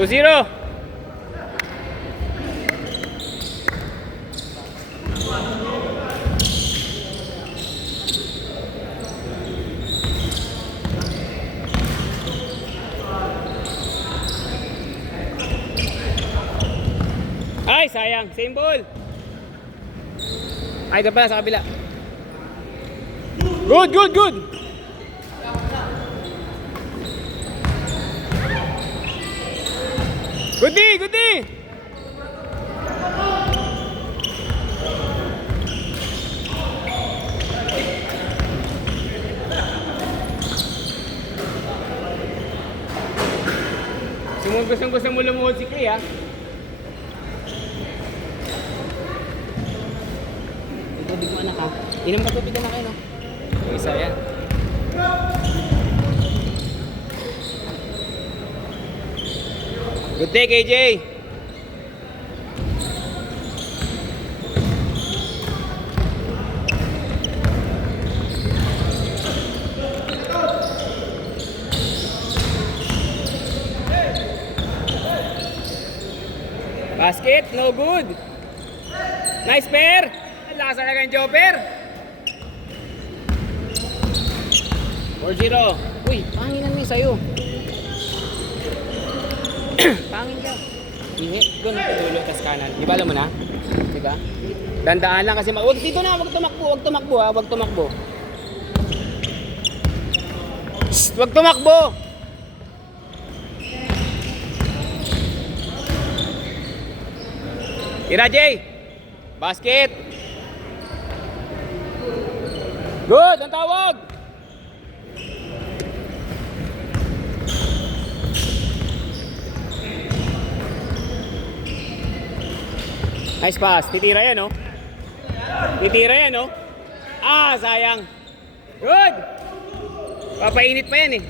2-0. Ay, sayang. Same ball. Ay, ito pala sa kabila. Good, good, good. Goody, goody. Gusto mo lumuhod si Clay, ha? Tubig mo, anak, ha? Inom ka tubig, anak, no? Yung isa yan. Good day, KJ. Basket, no good. Nice pair. Lakas talaga yung jumper. 4-0. Uy, panginan mo yung sayo. Pangin ka. Init. Doon ako dulo, tas kanan. Di ba alam mo na? Diba? Dandaan lang kasi wag dito na, wag tumakbo, wag tumakbo, ha, wag tumakbo. Shh, wag tumakbo. Tira, Jay. Basket. Good, ang tawag. Nice pass. Titira yan, no? Titira yan, no? Ah, sayang. Good. Papainit pa yan, eh.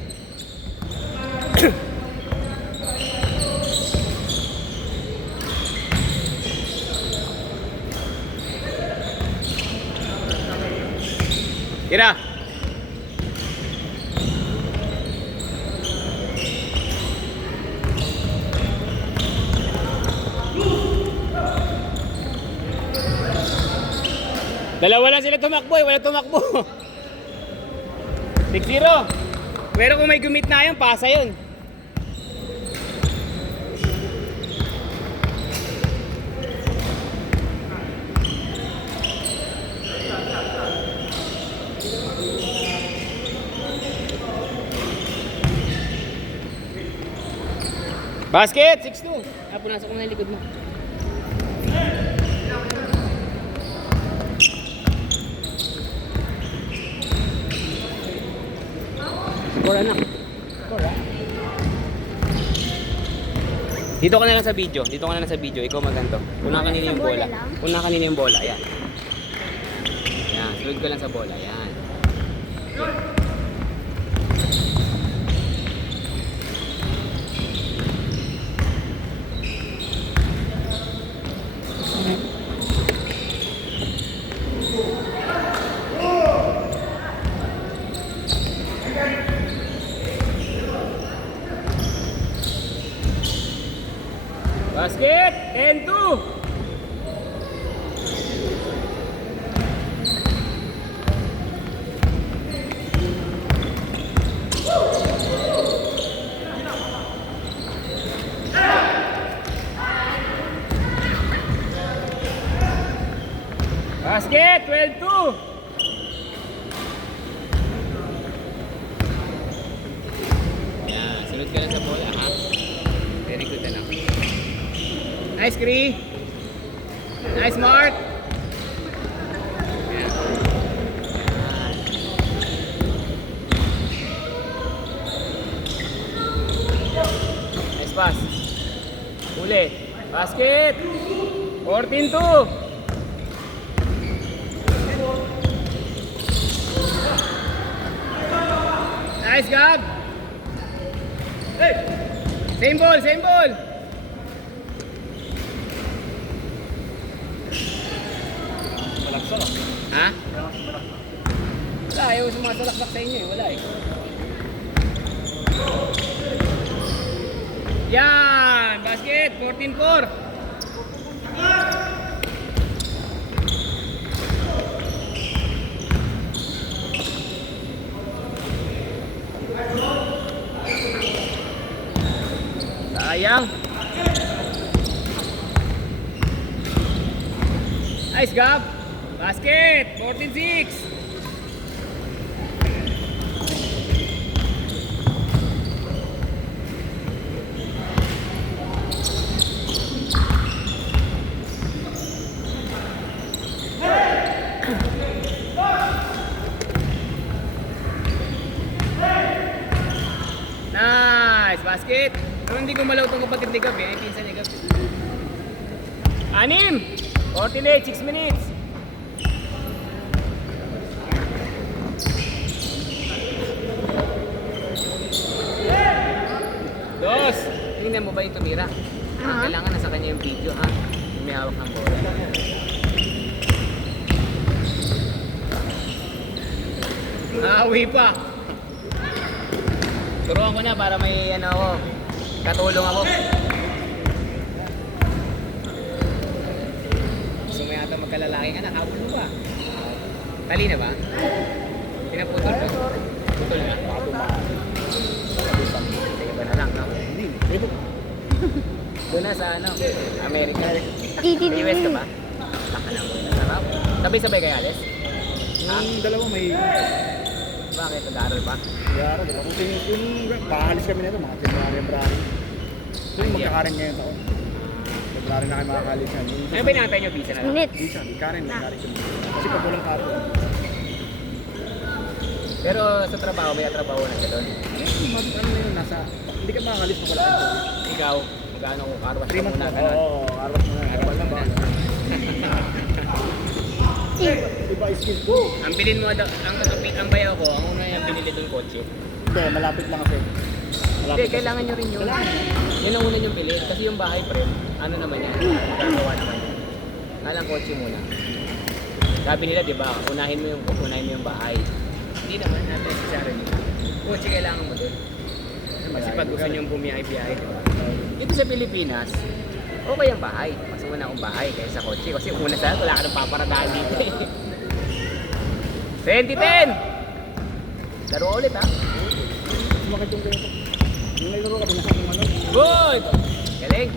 Tira. Dalawa lang sila tumakbo, eh. Wala tumakbo. 6-0. Pero kung may gumit na yun, pasa yun. Basket, 6-2. Pumasok mo na yung likod mo. Score, anak. Score, ha? Dito ka na lang sa video. Dito ka na lang sa video. Ikaw maganto. Una kanina yung bola. Una kanina yung bola. Ayan. Ayan. Sunod ka lang sa bola. Ayan. Okay. Basket, 10-2. Basket, 12-2. Yan, sunod ka lang sa bola, ha? Very good, anak. Nice, Cree. Nice, Mark. Yan. Nice pass. Uli. Basket. 14-2. Nice, God. Hey. Same ball, same ball. Ha? Wala, ayaw sumasalaksak sa inyo, eh. Wala, eh. Yan! 14-4. Sayang. Nice, Gab. Basket. 14-6. Nice, basket. Pero hindi gumalaw itong kapatid ni Gab eh. Ay, pinsan ni Gab. 6. 48, 6 minutes. Dos. Tingnan mo ba yung tumira? Kailangan nasa kanya yung video ha. Yung may hawak ng bola. Uwi pa. Turuan ko na para may ano ako. Katulong ako. Gusto mo yata magkalalaking anak. Habol mo ba? Tali na ba? Pinaputol ko. Putol na. Sige ba na lang, no? Doon na sa ano, Amerika. US ka ba? Baka na mo. Sarap. Sabay-sabay kayo, Alex? Yung dalawa may Bakit? Nag-aaral ba? yara, di ba? Kung yung paalis kami nito, mga February. Yung magkakarin ngayon taon. February na kayo makakalis yan. Ano ba inaantay nyo? Visa na lang? Minutes. Isa, ikarin kami. Kasi pag walang karo. Pero sa trabaho, may trabaho na ka doon. Ano na yun, nasa, hindi ka makakalis pag wala kang Ikaw, magkano kung karwas 3 ka months muna? na. Ganun. Oo, arwas mo na. Arwas mo na. Iba skills ko. Ang bilin mo, ang bayaw ko, ang una yung binili doon kotse. Hindi, malapit lang kasi. Hindi, kailangan nyo rin yun. Yun ang una nyo bilhin. Kasi yung bahay, pre, ano naman yan? Gagawa naman yan. Kalang kotse muna. Sabi nila, di ba, unahin mo yung bahay. Hindi naman natin sa rin yun. Kotse kailangan mo din. Kasi pag gusto nyo bumiyahe-biyahe, di ba? Dito sa Pilipinas, okay ang bahay. Mas una ang bahay kaysa sa kotse. Kasi una sa wala ka nang paparadahan dito eh. 20-10! Laro ulit ha. Sumakit yung ganito. Yung nailaro ka, pinasok yung ano. Good! Galing!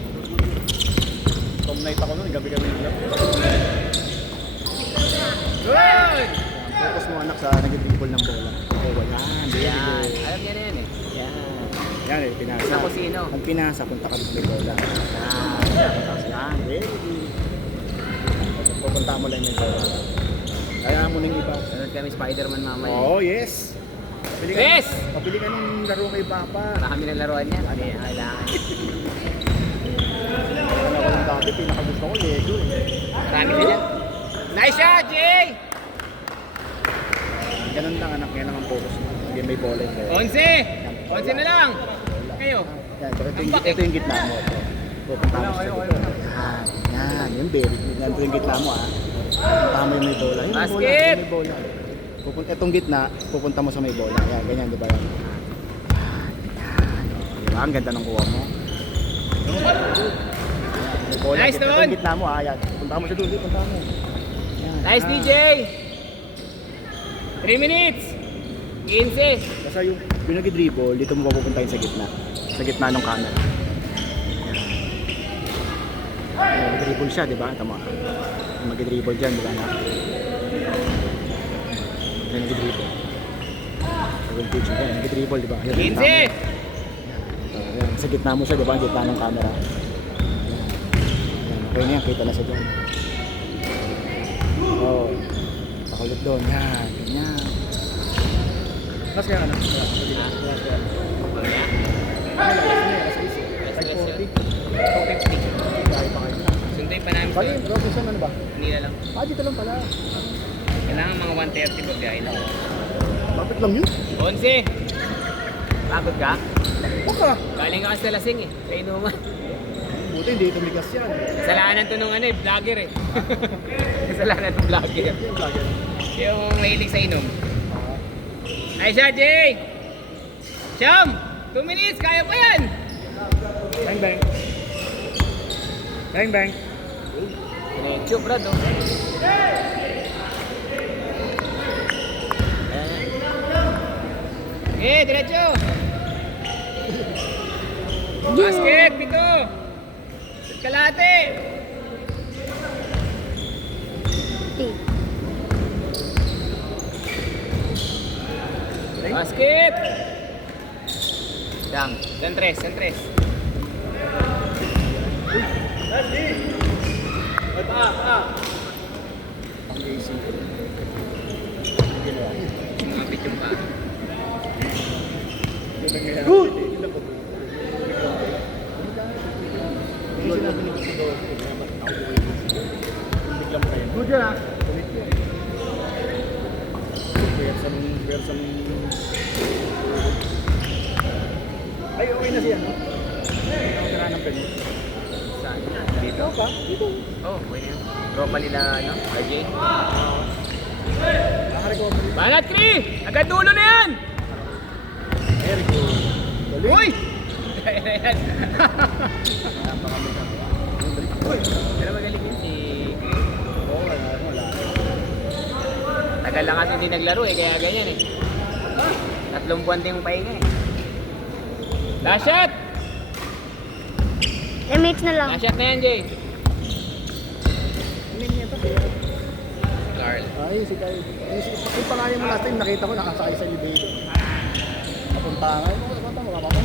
Tom night ako nun, gabi-gabi nila. Good! Focus mo anak sa nag-dribble ng bola. Okay, wala. Yan. Alam niya na yan eh. Yan. Yan eh, pinasa. Sa kusino. Pag pinasa, punta ka dito may bola. Yan, very good. Pupunta mo lang yung bola. Kaya mo nang iba. Sunod kami Spider-Man mamaya. Oh, yes! Pabili Yes! Pabili ka ng laro kay Papa. Marami ng laruan yan. Hindi, kailangan. Wala ko lang dati, pinakagusto ko, Lego eh. Marami na yan. Nice shot, Jay! Ganun lang anak, yan lang ang focus mo. Hindi may bola yung bola. 11! 11 na lang! Kayo. Yan, ito yung gitna mo. Pupunta mo sa gitna. Yan, yung very good. Yan, ito yung gitna mo ah. Pupunta mo yung may bola. Yung may bola, Basket! yung may bola. Itong gitna, pupunta mo sa may bola. Yan, ganyan, di ba yan? Diba, ang ganda ng kuha mo. May bola, Nice, ito Ton! yung gitna mo ah. Yan, punta mo sa dulo, punta mo. Yan. Nice, DJ! 3 minutes! 15! Basta yung nag-dribble, dito mo papupuntahin sa gitna. Sa gitna ng camera. Nag-dribble siya, di ba? Tama. Mag-dribble dyan, di ba? Nag-dribble. Nag-dribble dyan. Nag-dribble, di ba? 15! Ayan, sa gitna mo siya, di ba? Ang gitna ng camera. Ayan, okay na yan. Kita na siya dyan. Oh. Pakulit doon. Yan. Ganyan. Mas kaya ano? Mas kaya. Alas 250. Sunday pa namin Pali, sa bro, saan ano ba? Manila lang. Dito lang pala. Kailangan mga 1:30 pag biyahe lang. Bakit lang yun? 11! Pagod ka? Baka. Galing ka kasi sa lasing eh. Sa inuman. Buti hindi tumigas yan. Kasalanan to nung ano eh, vlogger eh. Kasalanan ng vlogger. Yung mahilig sa inom. Ay siya, Jay! Siyam! 2 minutes, kaya pa yan! Bang bang. Bang, bang. Diretso, Brad, oh. Diretso! Basket, pito! Kalate! Basket! Dang, sentres, sentres. Pang-AC. Sumapit yung pa. Good! Hindi sinabi ni Gusto daw, dapat ako biglang pa yan. Good yan ha? Kulit yan. Versa ng... Ay, okay na siya, no? Okay na ng pen. Saan? Dito? Pa? Dito. Oh, okay na yun. Tropa nila, ano? RJ? Nakarecover. Banat, Kri! Agad dulo na yan! Very good. Galing. Uy! Ayan. Uy! Pero magaling yun si Kri. Oo, wala. Tagal lang kasi hindi naglaro eh, kaya ganyan eh. 3 buwan din yung pahinga eh. Last shot! I-mix na lang. Last shot na yan, Jay. Hindi niya ito. Carl. Ay, si Kyle. Yung palayan mo last time, nakita ko nakasakay sa elevator. Papunta nga. Ano ko naman wala pa ko.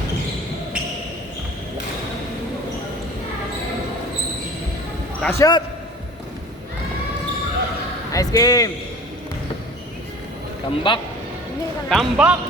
Last shot! Nice game! Tambak! Tambak!